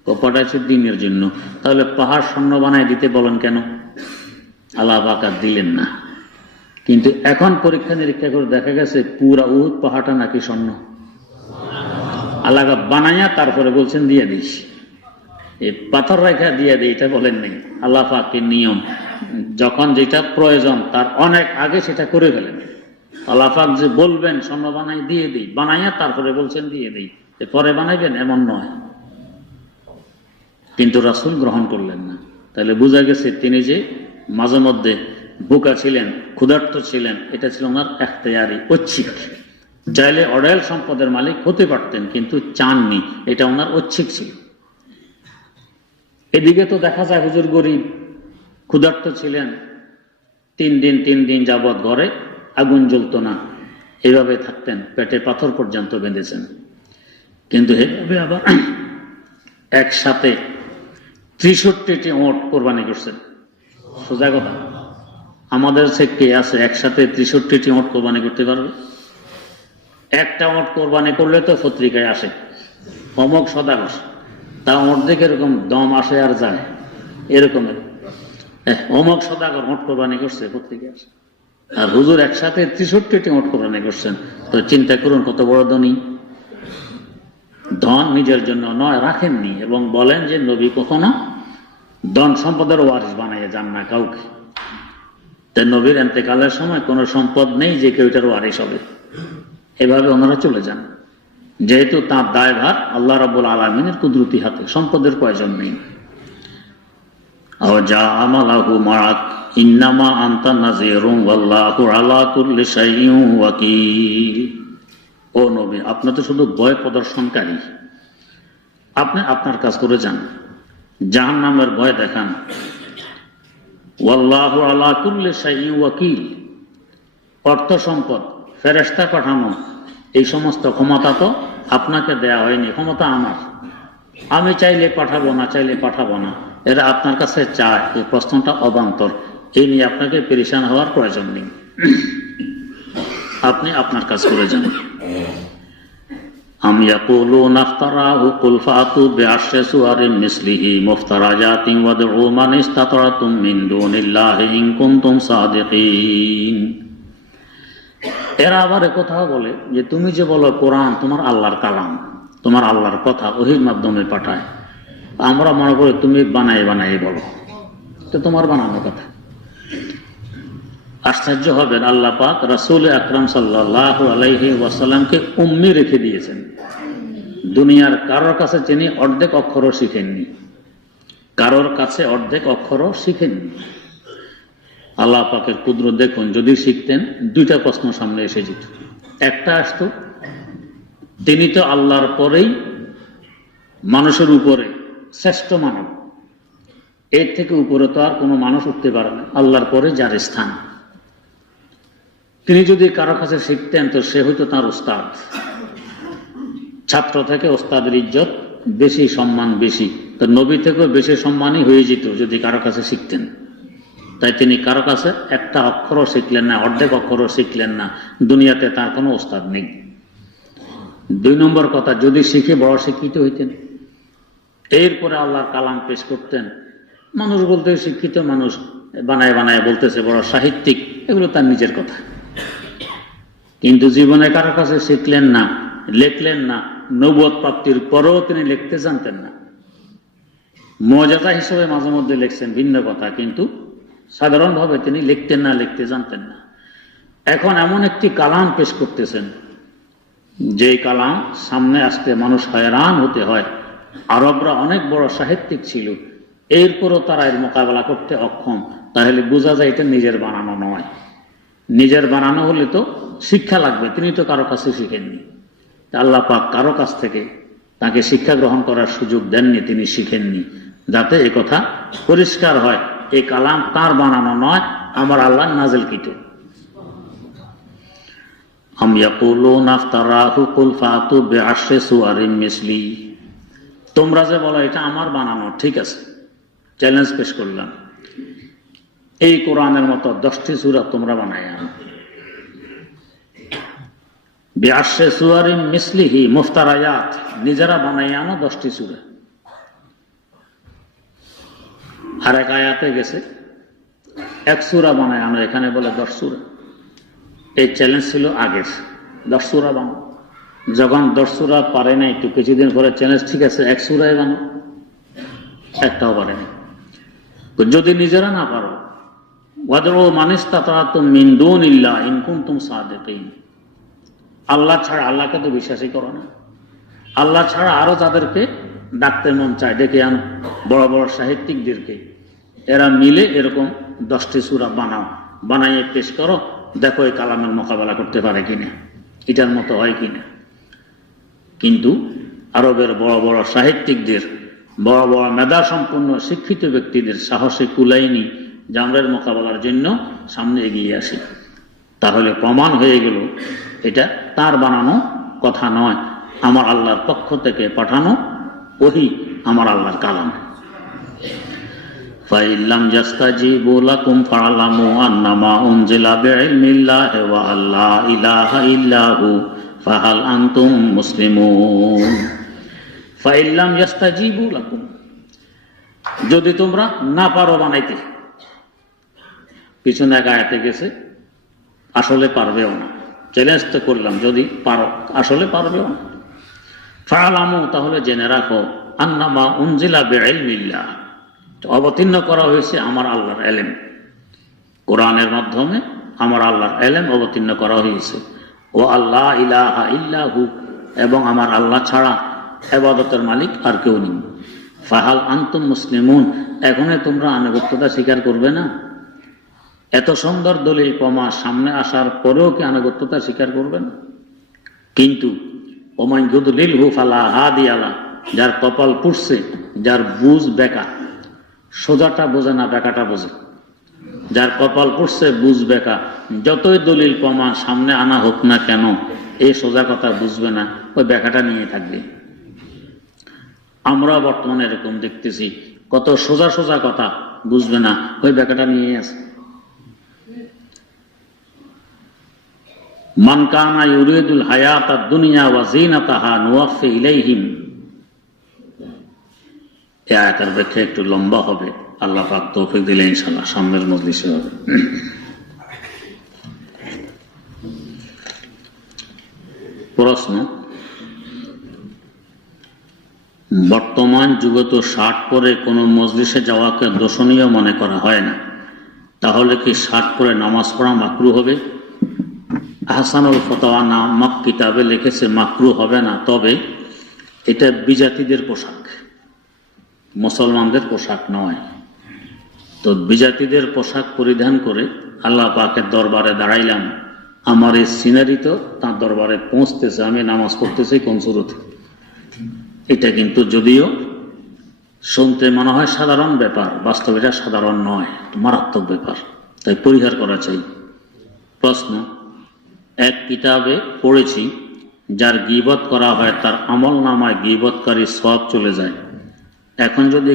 তো পাঠাইছে দ্বীনের জন্য, তাহলে পাহাড় স্বর্ণ বানায় দিতে বলেন কেন? আল্লাহ পাক আর দিলেন না। কিন্তু এখন পরীক্ষা নিরীক্ষা করে দেখা গেছে পুরা উহুদ পাহাড়টা নাকি স্বর্ণ। আল্লাহ বানাইয়া তারপরে বলছেন দিয়ে দিস। এই পাথর রেখা দিয়ে দিই এটা বলেন নেই। আল্লাহ পাকের নিয়ম, যখন যেটা প্রয়োজন তার অনেক আগে সেটা করে ফেলেন। আল্লাহ পাক যে বলবেন স্বর্ণ বানাই দিয়ে দিই, বানাইয়া তারপরে বলছেন দিয়ে দিই, পরে বানাইবেন এমন নয়। কিন্তু রাসূল গ্রহণ করলেন না। তাহলে বোঝা গেছে তিনি যে মাঝে মধ্যে ভুকা ছিলেন, ক্ষুধার্ত ছিলেন, এটা ছিল ওনার এখতিয়ারি, ঐচ্ছিক। চাইলে অঢেল সম্পদের মালিক হতে পারতেন, কিন্তু চাননি, এটা ওনার ঐচ্ছিক ছিল। এদিকে তো দেখা যায় হুজুর গরিব, ক্ষুধার্ত ছিলেন, 3 দিন যাবৎ ঘরে আগুন জ্বলত না, এভাবে থাকতেন, পেটে পাথর পর্যন্ত বেঁধেছেন। কিন্তু এভাবে আবার একসাথে 63টি ওট কোরবানি করছেন। সোজা কথা, আমাদের সে কে আছে একসাথে 63টি ওট কোরবানি করতে পারবে? একটা ওট কোরবানি করলে তো পত্রিকায় আসে অমক সদাগর, তা অর্ধেক এরকম দম আসে আর যায়, এরকমের অমক সদাগর ওট কোরবানি করছে, পত্রিকায় আসে। আর হুজুর একসাথে 63টি ওট কোরবানি করছেন, তো চিন্তা করুন কত বড় ধনী। ধন নিজের জন্য নয়, রাখেননি, এবং বলেন যে নবী কখনো ধন সম্পদের ওয়ারিস বানাইয়া যান না কাউকে। তাই নবীর এন্তেকালের সময় কোনো সম্পদ নেই যে কেউ এটার ওয়ারিস হবে, এভাবে ওনারা চলে যান। যেহেতু তার দায়ভার আল্লাহ রাব্বুল আলামিনের কুদরতি হাতে, সম্পদের প্রয়োজন নেই। আও যা আমালাহু মাআক ইন্নামা আনতা নাযীরুন ওয়াল্লাহু আলা কুল্লি শাইইন ওয়াকিল। ও নবী, আপনি তো শুধু ভয় প্রদর্শনকারী, আপনি আপনার কাজ করে যান, জাহান্নামের ভয় দেখান। ওয়াল্লাহু আলা কুল্লি শাইইন ওয়াকিল, অর্থ সম্পদ, ফেরেশতা পাঠানো, এই সমস্ত ক্ষমতা তো আপনাকে দেয়া হয়নি, ক্ষমতা আমার। আমি চাইলে পাঠাবো না, চাইলে পাঠাবো না, এরা আপনার কাছে চায়, এই প্রশ্নটা অবান্তর। এই নিয়ে আপনাকে পেরেশান হওয়ার প্রয়োজন নেই, আপনি আপনার কাজ করে যান। আম ইয়াকুলুনা ইফতারাহু কুল ফাতু বিআশরি সুওয়ারিন মিসলিহি মুফতারাজাতিন ওয়াদউ মান ইসতাতা'তুম মিন দুনিল্লাহি ইন কুনতুম সাদিকিন। এরা আবার একথাও বলে যে তুমি যে বলো কোরআন তোমার আল্লাহর কালাম, তোমার আল্লাহর কথা ওহীর মাধ্যমে পাঠায়, আমরা মনে করি তুমি বানাই বলো, তো তোমার বানানো কথা। আশ্চর্য হবেন, আল্লাহ পাক রাসূল আকরাম সাল্লাল্লাহু আলাইহি ওয়াসাল্লামকে উম্মি রেখে দিয়েছেন। দুনিয়ার কারোর কাছে তিনি অর্ধেক অক্ষরও শিখেননি, কারোর কাছে অর্ধেক অক্ষরও শিখেননি। আল্লাহ পাকের কুদরত দেখুন, যদি শিখতেন 2টা প্রশ্ন সামনে এসে যেত। একটা আসতো, তিনি তো আল্লাহর পরেই মানুষের উপরে শ্রেষ্ঠ মানব, এর থেকে উপরে তো আর কোনো মানুষ উঠতে পারে না, আল্লাহর পরে যার স্থান। তিনি যদি কারো কাছে শিখতেন তো সে হয়তো তার উস্তাদ, ছাত্র থেকে ওস্তাদের ইজ্জত বেশি, সম্মান বেশি, তো নবী থেকেও বেশি সম্মানই হয়ে যেত যদি কারো কাছে শিখতেন। তাই তিনি কারো কাছে একটা অক্ষরও শিখলেন না, অর্ধেক অক্ষরও শিখলেন না, দুনিয়াতে তার কোনো ওস্তাদ নেই। 2 নম্বর কথা, যদি শিখে বড় শিক্ষিত হইতেন, এরপরে আল্লাহর কালাম পেশ করতেন। মানুষ বলতে শিক্ষিত মানুষ বানায় বলতেছে বড় সাহিত্যিক, এগুলো তার নিজের কথা। কিন্তু জীবনে কারো কাছে শিখলেন না, লেখলেন না, নবুয়ত প্রাপ্তির পরেও তিনি লিখতে জানতেন না। মুআজিজা হিসেবে মাঝে মধ্যে লিখছেন, ভিন্ন কথা, কিন্তু সাধারণভাবে তিনি লিখতেন না, লিখতে জানতেন না। এখন এমন একটি কালাম পেশ করতেছেন, যে কালাম সামনে আসতে মানুষ হয়রান হতে হয়। আরবরা অনেক বড় সাহিত্যিক ছিল, এরপরও তারা এর মোকাবেলা করতে অক্ষম। তাহলে বোঝা যায় এটা নিজের বানানো নয়। নিজের বানানো হলে তো শিক্ষা লাগবে, তিনি তো কারো কাছে শিখেননি। আল্লাহ পাক কারো কাছ থেকে তাকে শিক্ষা গ্রহণ করার সুযোগ দেননি, তিনি শিখেননি, যাতে এ কথা পরিষ্কার হয় এই কালাম তার বানানো নয়, আমার আল্লাহ নাজিলকৃত। আম ইয়াকুলুনা ইফতারাহু কুল ফাতু বিআশরি সুওয়ারিন মিসলি। তোমরা যে বলো এটা আমার বানানো, ঠিক আছে, চ্যালেঞ্জ পেশ করলাম, এই কোরআনের মতো 10টি সূরা তোমরা বানায় আনো। বিআশরি সুওয়ারিন মিসলিহি মুফতারায়াত, নিজেরা বানায় আনো 10টি সূরা। আর এক আয়াতে গেছে 1 সূরা বানায় আনো, এখানে বলে 10 সূরা। এই চ্যালেঞ্জ ছিল আগের, 10 সূরা বানাও। যখন 10 সূরা পারে নাই, একটু কিছুদিন পরে চ্যালেঞ্জ, ঠিক আছে 1 সূরাই বানাও, একটাও পারে নাই। যদি নিজেরা না পারো, ওয়াদউ মান ইসতাতা'তুম মিন দুনিল্লাহি ইন কুনতুম সাদিকিন। আল্লাহ ছাড়া, আল্লাহকে তো বিশ্বাসই করো না, আল্লাহ ছাড়া আরো যাদেরকে ডাকতে মন চায় ডেকে আনো, বড় বড় সাহিত্যিকদেরকে, এরা মিলে এরকম 10টি সূরা বানাও, বানাইয়ে পেশ করো, দেখো এই কালামের মোকাবেলা করতে পারে কিনা, এটার মতো হয় কিনা। কিন্তু আরবের বড় বড় সাহিত্যিকদের, বড় বড় মেধা সম্পন্ন শিক্ষিত ব্যক্তিদের সাহসে কুলাইনি যে আমরা এর মোকাবেলার জন্য সামনে এগিয়ে আসি। তাহলে প্রমাণ হয়ে গেল এটা তার বানানো কথা নয়, আমার আল্লাহর পক্ষ থেকে পাঠানো ওহী, আমার আল্লাহর কালাম। ফাইল্লাম ইয়াস্তাজিবু লাকুম ফা'লামু আন্নামা উনজিলা বিইলমিল্লাহি ওয়া আল্লা ইলাহা ইল্লাহু ফাহাল আনতুম মুসলিমুন। ফাইল্লাম ইয়াস্তাজিবু লাকুম, যদি তোমরা না পারো বানাইতে, পিছনে এক আয়াতে গেছে আসলে পারবেও না, চ্যালেঞ্জ তো করলাম, যদি পারো আসলে পারবেও না। ফা'লামু, তাহলে জেনে রাখো, আন্নামা উনজিলা বিইলমিল্লাহ, অবতীর্ণ করা হয়েছে আমার আল্লাহর এলেম, কোরআনের মাধ্যমে আমার আল্লাহর এলেম অবতীর্ণ করা হয়েছে। ও আল্লাহ ইলাহা ইল্লাহু, এবং আমার আল্লাহ ছাড়া ইবাদতের মালিক আর কেউ নেই। ফাহাল আনতুম মুসলিমুন, এখনই তোমরা আনুগত্যতা স্বীকার করবে না? এত সুন্দর দলিল প্রমাণ সামনে আসার পরেও কি আনুগত্যতা স্বীকার করবে না? কিন্তু ওমান ইউদলিলহু ফালা হাদিয়া লাহু, যার কপাল পুড়ছে, যার বুঝ বেকা, সোজাটা বোঝে না বেকাটা বোঝে, যার কপাল পড়ছে বুঝ বেকা, যতই দলিল প্রমাণ সামনে আনা হোক না কেন এই সোজা কথা বুঝবে না, ওই বেকাটা নিয়ে থাকবে। আমরা বর্তমানে এরকম দেখতেছি, কত সোজা সোজা কথা বুঝবে না, ওই বেকাটা নিয়ে আছে। মান কানা ইউরিদুল হায়াতাদ দুনিয়া ওয়া যিনাতাহা নুওয়াফি ইলাইহিম, এই আয়াতের ব্যাখ্যা একটু লম্বা হবে, আল্লাহ পাক তৌফিক দিলে ইনশাআল্লাহ সামনের মজলিসে হবে। প্রশ্ন, বর্তমান যুগে তো শার্ট পরে কোনো মজলিসে যাওয়াকে দোষণীয় মনে করা হয় না, তাহলে কি শার্ট পরে নামাজ পড়া মাকরু হবে? আহসানুল ফতোয়া নামক কিতাবে লিখেছে মাকরু হবে না, তবে এটা বিজাতিদের পোশাক, মুসলমানদের পোশাক নয়। তো বিজাতিদের পোশাক পরিধান করে আল্লাহ পাকের দরবারে দাঁড়াইলাম, আমার এই সিনারি তো তার দরবারে পৌঁছতেছে, আমি নামাজ পড়তেছি কোন সুরতে। এটা কিন্তু যদিও শুনতে মনে হয় সাধারণ ব্যাপার, বাস্তবে এটা সাধারণ নয়, মারাত্মক ব্যাপার, তাই পরিহার করা চাই। প্রশ্ন, এক কিতাবে পড়েছি যার গীবত করা হয় তার আমল নামায় গীবতকারী সওয়াব চলে যায়। এখন যদি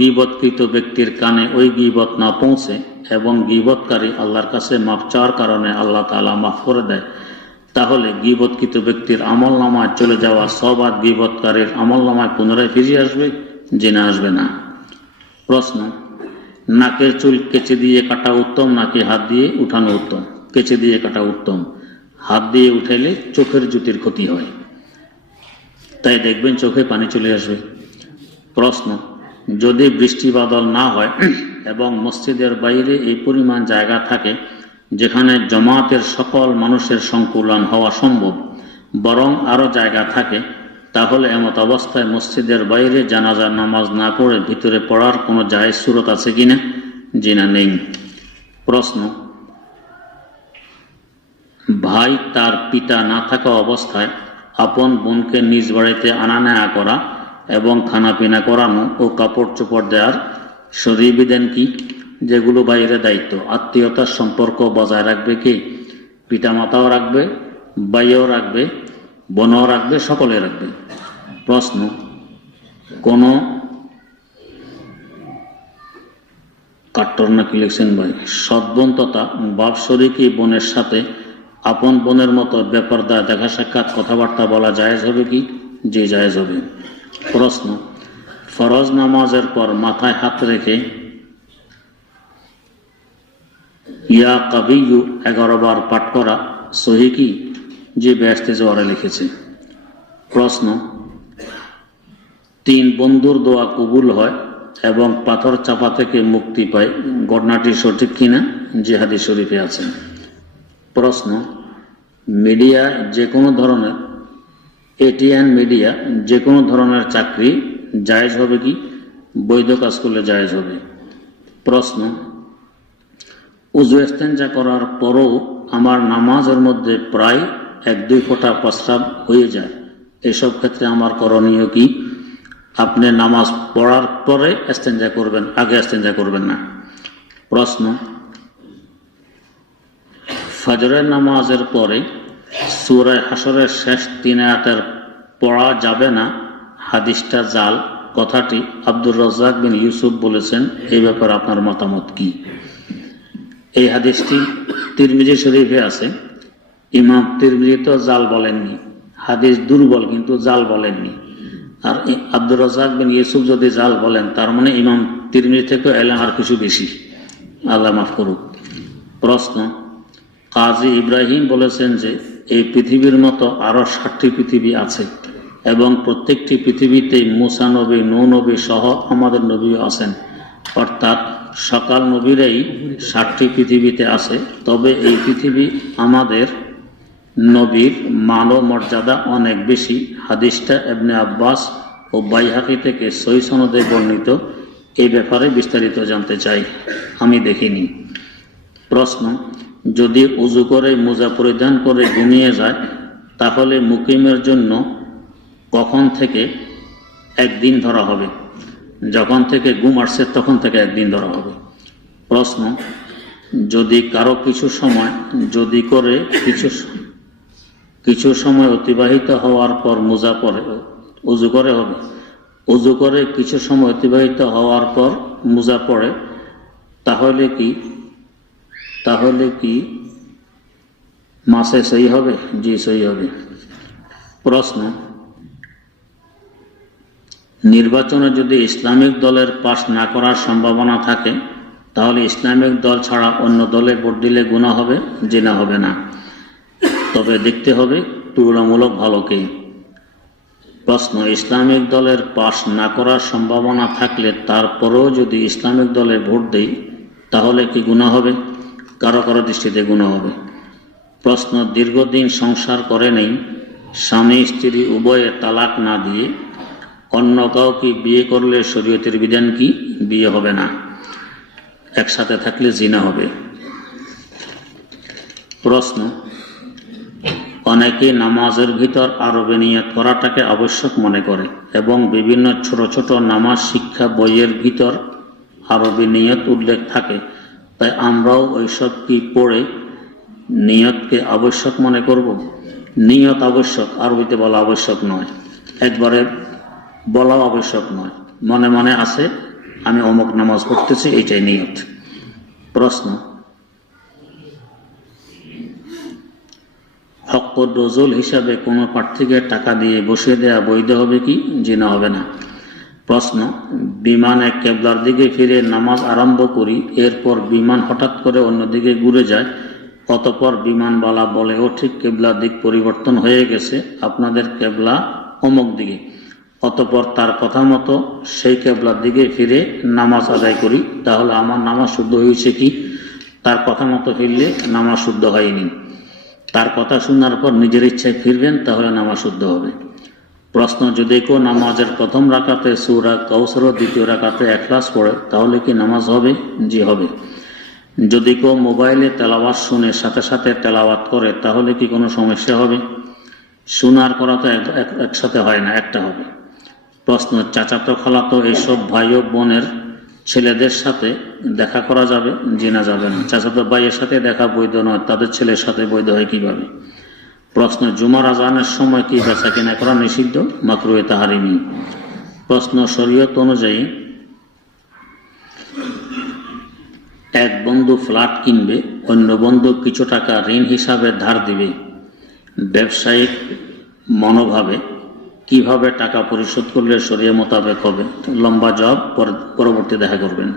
গীবতকৃত ব্যক্তির কানে ওই গীবত না পৌঁছে এবং গীবতকারী আল্লাহর কাছে মাফ চাওয়ার কারণে আল্লাহ তাআলা মাফ করে দেয়, তাহলে গীবতকৃত ব্যক্তির আমল নামায় চলে যাওয়া সওয়াব আর গীবতকারীর আমল নামায় পুনরায় ফিরে আসবে, জেনে আসবে না। প্রশ্ন, নাকের চুল কেচে দিয়ে কাটা উত্তম নাকি হাত দিয়ে উঠানো উত্তম? কেচে দিয়ে কাটা উত্তম, হাত দিয়ে উঠাইলে চোখের জ্যোতির ক্ষতি হয়, তাই দেখবেন চোখে পানি চলে আসবে। প্রশ্ন, যদি বৃষ্টি বাদল না হয় এবং মসজিদের বাইরে এই পরিমাণ জায়গা থাকে যেখানে জামাতের সকল মানুষের সংকুলন হওয়া সম্ভব, বরং আরো জায়গা থাকে, তাহলে এমত অবস্থায় মসজিদের বাইরে জানাজার নামাজ না পড়ে ভিতরে পড়ার কোনো জায়েজ সুরত আছে কিনা? জি না, নেই। প্রশ্ন, ভাই তার পিতা না থাকা অবস্থায় আপন বোনকে নিজ বাড়িতে আনা নেয়া করা এবং খানাপিনা করানো ও কাপড় চোপড় দেওয়ার শরীয়ী বিধান কি? যেগুলো বাইরে দায়িত্ব, আত্মীয়তার সম্পর্ক বজায় রাখবে কে? পিতামাতাও রাখবে, ভাইও রাখবে, বোনও রাখবে, সকলে রাখবে। প্রশ্ন, কোন কাট্টর নাকি লিখছেন ভাই, সৎ বোন তথা বাপ শরীকি বোনের সাথে আপন বোনের মতো ব্যাপারদা দেখা সাক্ষাৎ কথাবার্তা বলা জায়েজ হবে কি? যে জায়েজ হবে। প্রশ্ন, ফরজ নামাজের পর মাথায় হাত রেখে ইয়া কাবিয়ু 11 বার পাঠ করা সহি কি? যে বেহেশতে যাওয়ারে লিখেছে। প্রশ্ন, 3 বন্ধুর দোয়া কবুল হয় এবং পাথর চাপা থেকে মুক্তি পায়, ঘটনাটি সঠিক কিনা? যে হাদিস শরীফে আছে। প্রশ্ন, মিডিয়া যে কোনো ধরনের এটিএন মিডিয়া যে কোনো ধরনের চাকরি জায়েজ হবে কি? বৈধ কাজ করলে জায়েজ হবে। প্রশ্ন, উযু ইস্তেঞ্জা করার পরও আমার নামাজের মধ্যে প্রায় 1-2 ফোঁটা প্রস্রাব হয়ে যায়, এসব ক্ষেত্রে আমার করণীয় কি? আপনি নামাজ পড়ার পরে ইস্তেঞ্জা করবেন, আগে ইস্তেঞ্জা করবেন না। প্রশ্ন, ফজরের নামাজের পরে সূরা হাশরের শেষ 3 আয়াতের পড়া যাবে না, হাদিসটা জাল, কথাটি আব্দুর রাজ্জাক বিন ইউসুফ বলেছেন, এই ব্যাপারে আপনার মতামত কি? এই হাদিসটি তিরমিজি শরীফে আছে। ইমাম তিরমিজি তো জাল বলেননি, হাদিস দুর্বল কিন্তু জাল বলেননি। আর আব্দুর রাজ্জাক বিন ইউসুফ যদি জাল বলেন, তার মানে ইমাম তিরমিজি থেকে এলেন আর কিছু বেশি, আল্লাহ মাফ করুক। প্রশ্ন, কাজী ইব্রাহিম বলেছেন যে এই পৃথিবীর মতো আরো 7টি পৃথিবী আছে এবং প্রত্যেকটি পৃথিবীতে মুসা নবী, নূহ নবী সহ আমাদের নবী আছেন, অর্থাৎ সকাল নবীরাই 7টি পৃথিবীতে আছে। তবে এই পৃথিবী আমাদের নবীর মান ও মর্যাদা অনেক বেশি। হাদিসটা ইবনে আব্বাস ও বাইহাকি থেকে সহিহ সনদে বর্ণিত। এই ব্যাপারে বিস্তারিত জানতে চাই, আমি দেখিনি। প্রশ্ন, যদি উযু করে মোজা পরিধান করে ঘুমিয়ে যায়, তাহলে মুকিমের জন্য কখন থেকে 1 দিন ধরা হবে? যখন থেকে ঘুম আসছে তখন থেকে 1 দিন ধরা হবে। প্রশ্ন, যদি কারো কিছু সময় অতিবাহিত হওয়ার পর মোজা পরে উযু করে হবে, উযু করে কিছু সময় অতিবাহিত হওয়ার পর মোজা পড়ে, তাহলে কি মাসে সহি হবে? জি, সহি হবে। প্রশ্ন, নির্বাচনে যদি ইসলামিক দলের পাশ না করার সম্ভাবনা থাকে, তাহলে ইসলামিক দল ছাড়া অন্য দলে ভোট দিলে গুনাহ হবে? জি না, হবে না, তবে দেখতে হবে তুলনামূলক ভালোকে। প্রশ্ন, ইসলামিক দলের পাশ না করার সম্ভাবনা থাকলে তারপরেও যদি ইসলামিক দলে ভোট দেই, তাহলে কি গুনাহ হবে? কারো কারো দৃষ্টিতে গুনাহ হবে। প্রশ্ন, দীর্ঘদিন সংসার করে নেই, স্বামী স্ত্রী উভয়ে তালাক না দিয়ে অন্য কাউকে বিয়ে করলে শরীয়তের বিধান কি? বিয়ে হবে না, একসাথে থাকলে জিনা হবে। প্রশ্ন, অনেকে নামাজের ভিতর আরবি নিয়ত করাটাকে আবশ্যক মনে করে এবং বিভিন্ন ছোট ছোট নামাজ শিক্ষা বইয়ের ভিতর আরবি নিয়ত উল্লেখ থাকে, তাই আমরাও ওইসব কি পড়ে নিয়তকে আবশ্যক মনে করব? নিয়ত আবশ্যক, আরবিতে বলা আবশ্যক নয়, একবারে বলাও আবশ্যক নয়, মনে মনে আছে আমি অমুক নামাজ পড়তেছি, এইটাই নিয়ত। প্রশ্ন, হক নজুল হিসাবে কোনো প্রার্থীকে টাকা দিয়ে বসিয়ে দেওয়া বৈধ হবে কি? জি না, হবে না। প্রশ্ন, বিমানে কেবলার দিকে ফিরে নামাজ আরম্ভ করি, এরপর বিমান হঠাৎ করে অন্যদিকে ঘুরে যায়, অতঃপর বিমানবালা বলে ও ঠিক কেবলার দিক পরিবর্তন হয়ে গেছে, আপনাদের কেবলা অমুক দিকে, অতঃপর তার কথা মতো সেই কেবলার দিকে ফিরে নামাজ আদায় করি, তাহলে আমার নামাজ শুদ্ধ হয়েছে কি? তার কথা মতো ফিরলে নামাজ শুদ্ধ হয়নি। তার কথা শোনার পর নিজের ইচ্ছায় ফিরবেন, তাহলে নামাজ শুদ্ধ হবে। প্রশ্ন, যদি কেউ নামাজের প্রথম রাকাতে সূরা কাউসার ও দ্বিতীয় রাকাতে ইখলাস পড়ে, তাহলে কি নামাজ হবে? জি, হবে। যদি কেউ মোবাইলে তেলাওয়াত শুনে সাথে সাথে তেলাওয়াত করে, তাহলে কি কোনো সমস্যা হবে? শোনার করা তো একসাথে হয় না, একটা হবে। প্রশ্ন, চাচাতো খালাতো এইসব ভাই ও বোনের ছেলেদের সাথে দেখা করা যাবে? জি না, যাবে না। চাচাতো ভাইয়ের সাথে দেখা বৈধ নয়, তাদের ছেলের সাথে বৈধ হয় কিভাবে? প্রশ্ন, জুমার আজানের সময় কি বেচা কেনা করা নিষিদ্ধ? মাকরুহে তাহরিমি। প্রশ্ন, শরীয়ত অনুযায়ী এক বন্ধু ফ্ল্যাট কিনবে, অন্য বন্ধু কিছু টাকা ঋণ হিসাবে ধার দিবে, ব্যবসায়িক মনোভাবে কিভাবে টাকা পরিশোধ করলে শরীয়ত মোতাবেক হবে? লম্বা জবাব পরবর্তী দেখা করবেন।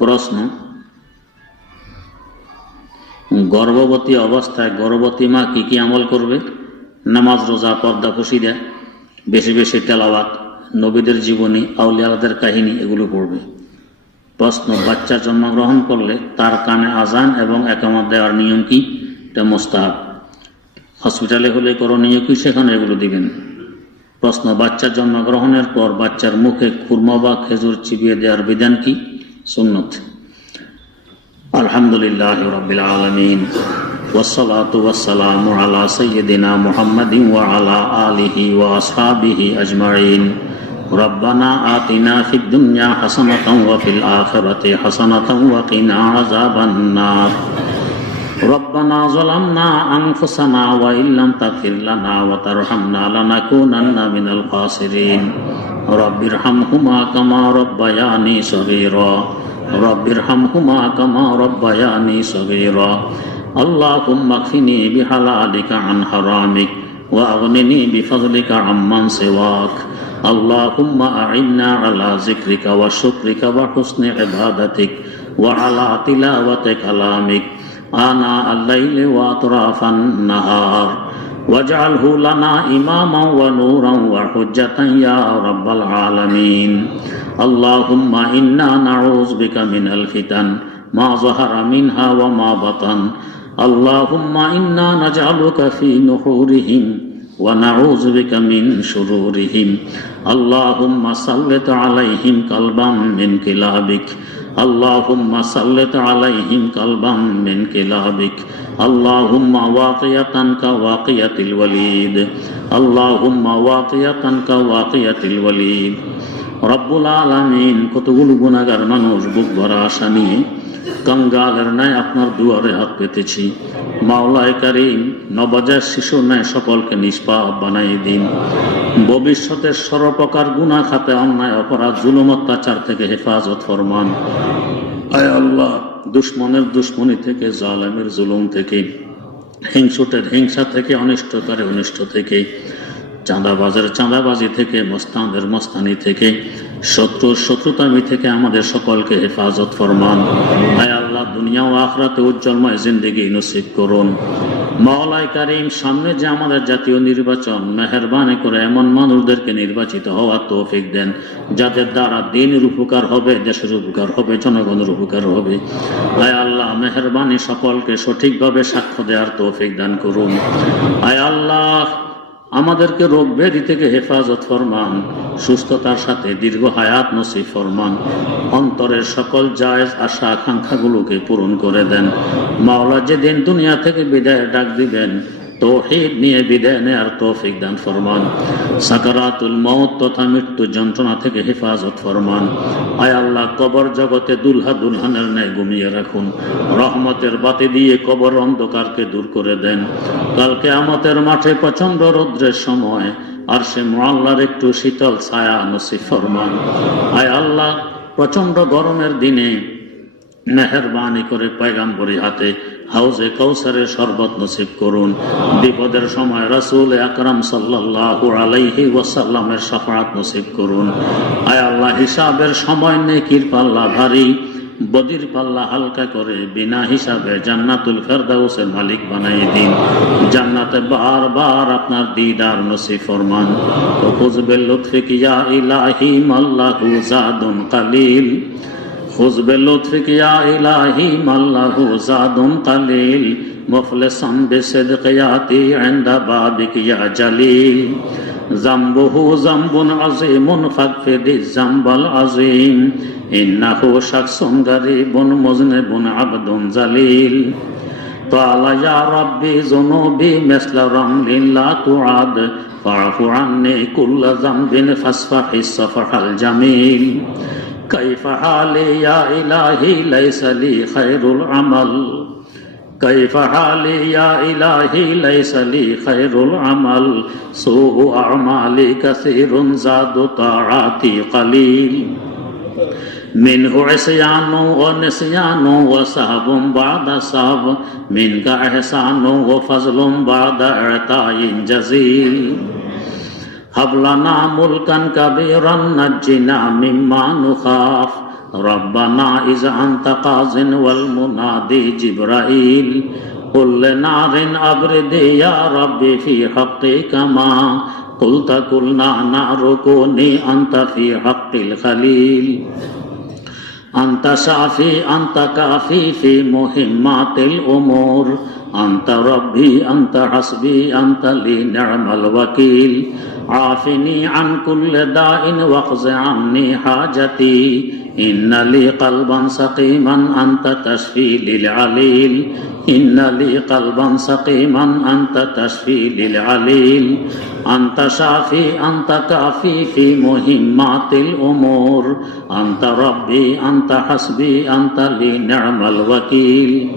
প্রশ্ন, গর্ভবতী অবস্থায় গর্ভবতী মা কি কি আমল করবে? নামাজ, রোজা, পর্দা, কসিদা, বেশি বেশি তেলাওয়াত, নবীদের জীবনী, আউলিয়াদের কাহিনী, এগুলো পড়বে। প্রশ্ন, বাচ্চা জন্মগ্রহণ করলে তার কানে আজান এবং একামত দেওয়ার নিয়ম কি? এটা মুস্তাহাব। হসপিটালে হলে করণীয় কি? সেখানে এগুলো দিবেন। প্রশ্ন, বাচ্চা জন্মগ্রহণের পর বাচ্চার মুখে খুরমা বা খেজুর চিবিয়ে দেওয়ার বিধান কি? সুন্নত। আলহামদুলিল্লাহি রাব্বিল আলামিন والصلاة والسلام على سيدنا محمد وعلى آله وأصحابه أجمعين ربنا آتنا في الدنيا حسنة وفي الآخرة حسنة وقنا عذاب النار ربنا ظلمنا أنفسنا وإن لم تغفر لنا وترحمنا لنكونن من الخاسرين رب ارحمهما كما ربياني صغيرا رب ارحمهما كما ربياني صغيرا اللهم اكفني بحلالك عن حرامك واغنني بفضلك عمن سواك اللهم أعنا على ذكرك وشكرك وحسن عبادتك وعلى تلاوة كلامك آناء الليل وأطراف النهار واجعله لنا إماما ونورا وحجة يا رب العالمين اللهم إنا نعوذ بك من الفتن ما ظهر منها وما بطن اللهم إنا نجعلك في نحورهم ونعوذ بك من شرورهم اللهم سلط عليهم قلبا من كلابك اللهم سلط عليهم قلبا من كلابك اللهم واقية كواقية الوليد اللهم واقية كواقية الوليد রব্বুল আলামিন কতগুলো গুনাহগার মানুষ বুক ভরা আশা নিয়ে কঙ্গালের ন্যায় আপনার দুয়ারে হাত পেতেছি। মাওলায়ে কারীম, নবজাত শিশুর ন্যায় সকলকে নিষ্পাপ বানাই দিন। ভবিষ্যতের সর্বপ্রকার গুনাহ খাতে, অন্যায়, অপরাধ, জুলুম, অত্যাচার থেকে হেফাজত ফরমান। আয় আল্লাহ, দুশ্মনের দুশ্মনী থেকে, জালেমের জুলুম থেকে, হিংসুটের হিংসা থেকে, অনিষ্টকারী অনিষ্ট থেকে, চাঁদাবাজের চাঁদাবাজি থেকে, মস্তানদের মস্তানি থেকে, শত্রুর শত্রুতামি থেকে আমাদের সকলকে হেফাজত ফরমান। আয় আল্লাহ, দুনিয়া ও আখিরাতে উজ্জ্বলময় জিন্দেগি নসিব করুন। মাওলায়ে কারীম, সামনে যে আমাদের জাতীয় নির্বাচন, মেহেরবানি করে এমন মানুষদেরকে নির্বাচিত হওয়ার তৌফিক দেন যাদের দ্বারা দিনের উপকার হবে, দেশের উপকার হবে, জনগণের উপকার হবে। আয় আল্লাহ, মেহেরবানি সকলকে সঠিকভাবে সাক্ষ্য দেওয়ার তৌফিক দান করুন। আয় আল্লাহ, আমাদেরকে রোগ ব্যাধি থেকে হেফাজত ফরমান, সুস্থতার সাথে দীর্ঘ হায়াত নসিব ফরমান। অন্তরের সকল জায়েজ আশা আকাঙ্ক্ষাগুলোকে পূরণ করে দেন। মাওলা, যেদিন দুনিয়া থেকে বিদায় ডাক দিবেন, তৌহিদ নিয়ে বিদায় নেয়ার তৌফিক দান ফরমান। সাকারাতুল মউত তথা মৃত্যু যন্ত্রণা থেকে হেফাজত ফরমান। আয় আল্লাহ, কবর জগতে দুলহা দুলহানের ন্যায় ঘুমিয়ে রাখুন। রহমতের বাতি দিয়ে কবর অন্ধকারকে দূর করে দেন। কাল কিয়ামতের মাঠে প্রচন্ড রৌদ্রের সময় আরশে মুআল্লার একটু শীতল ছায়া নসিব ফরমান। আয় আল্লাহ, প্রচন্ড গরমের দিনে মেহেরবানি করে পয়গাম্বরী হাতে হাউজে কাউসারের শরবত নসিব করুন। বিপদের সময় রাসূল আকরাম সাল্লাল্লাহু আলাইহি ওয়াসাল্লামের শাফাআত নসিব করুন। আয় আল্লাহ, হিসাবের সময় নেকির পাল্লা ভারী, বদির পাল্লা হালকা করে বিনা হিসাবে জান্নাতুল ফেরদাউসের মালিক বানাই দিন। জান্নাতে বারবার আপনার দিদার নসিব ফরমান। তো খুজবিল লুৎফিক ইয়া ইলাহি মাল্লাহু জাদুন কালিল, খুজ বিলুৎফিক ইয়া ইলাহি মাল্লাহু জাদুন কালিল, মুফলিসান বিসিদকিয়াতি ইনদা বাবিক ইয়া জালিল। যামবুহু যামবুন আযীমুন ফাগফিরিজ যামবাল আযীম, ইন্নাহু শাখসুন গারীবুন মুযনিবুন আবদুন জালিল। তাআলা ইয়া রাব্বি যুনুবি মিসলা রামলিন লা তুআদ, ফা'ফু আন্নি কুল্লা যামবিন ফাসফাহিস সাফহাল জামিল। কাইফা হালি ইয়া ইলাহি লাইসা লি খায়রুল আমাল, কাইফা হালি ইয়া ইলাহি লাইসা লি খায়রুল আমাল, সুউ আমালি কাসীরুন যাদু তাআতি কালিল। মিনহু ইসয়ানু ওয়া নিসয়ানু ওয়া সাহবুন বা'দা সাহব, মিনকা ইহসানু ওয়া ফাজলুন বা'দা ইতাইন জাযীল। হাবলানা মুলকান কাবীরান নাজ্জিনা মিম্মা নুখাফ, রব্বানা ইজ আনতা কাযিন ওয়াল মুনাদি জিবরাইল। কুল নারিন আবরিদি ইয়া রাব্বি ফি হাক্কি কামা, কুলতা কুলনা নারুকুনি আনতা ফি হাক্কিল খলিল। আনতা শাফি আনতা কাফি ফি মুহিম্মাতিল উমুর, আনতা রব্বি আনতা হাসবি আনতা লি নি'মাল ওয়াকিল। عافني عن كل داء واقض عني حاجتي إن لي قلبا سقيما أنت تشفي للعليل إن لي قلبا سقيما أنت تشفي للعليل أنت شافي أنت كافي في مهمات الأمور أنت ربي أنت حسبي أنت لي نعم الوكيل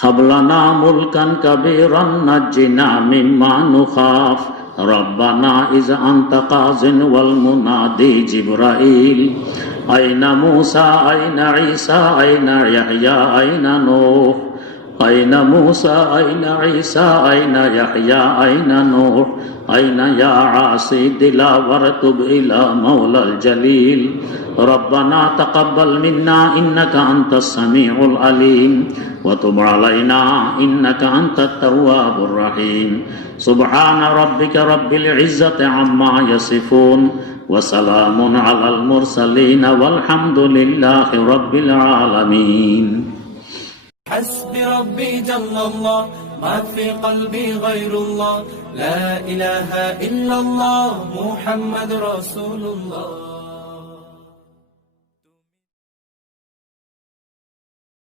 هب لنا ملكا كبيرا نجنا مما نخاف ربنا إذا أنت قاض والمنادي جبرائيل أين موسى أين عيسى أين يحيى أين نوح أين موسى أين عيسى أين يحيى أين نوح أين يا عاصي دلا وارتب إلى مولى الجليل ربنا تقبل منا إنك أنت السميع العليم وتب علينا إنك أنت التواب الرحيم سبحان ربك رب العزة عما يصفون وسلام على المرسلين والحمد لله رب العالمين حسبي ربي جل الله ما في قلبي غير الله لا إله إلا الله محمد رسول الله